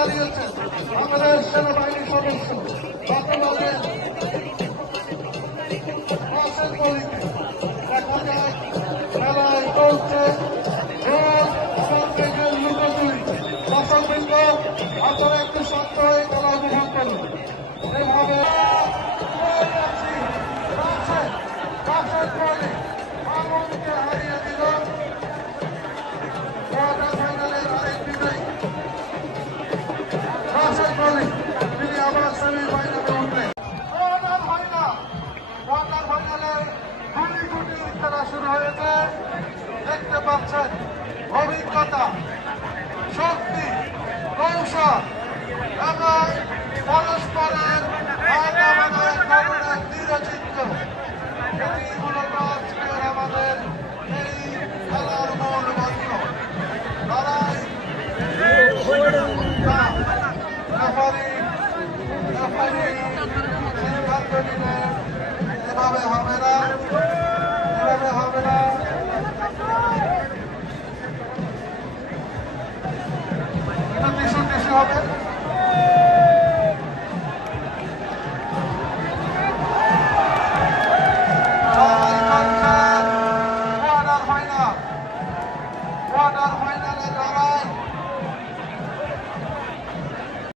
দাঁড়িয়েছে আমাদের সেনাবাহিনী সদস্য বর্তমানে দেখা যায় খেলায় চলছে লুকোচুরি। দর্শকবৃন্দ, আপনারা একটু শক্ত হয়ে খেলা উপভোগ করুন। এইভাবে হারিয়ে দিল কোয়ার্টার ফাইনালের আরেক বিজয়ী রাশেদ মল্লিক। তিনি আবার সেমি ফাইনালে উঠলেন। কোয়ার্টার ফাইনালের গুলিগুটির খেলা শুরু হয়েছে। দেখতে পাচ্ছেন অভিজ্ঞতা, শক্তি, কৌশল এবং পরস্পরের দৃঢ়চিত্ত, এটি মূলত আজকের আমাদের এই খেলার মূল মন্ত্র। লড়াই সিদ্ধান্ত নিলে এভাবে হবে না।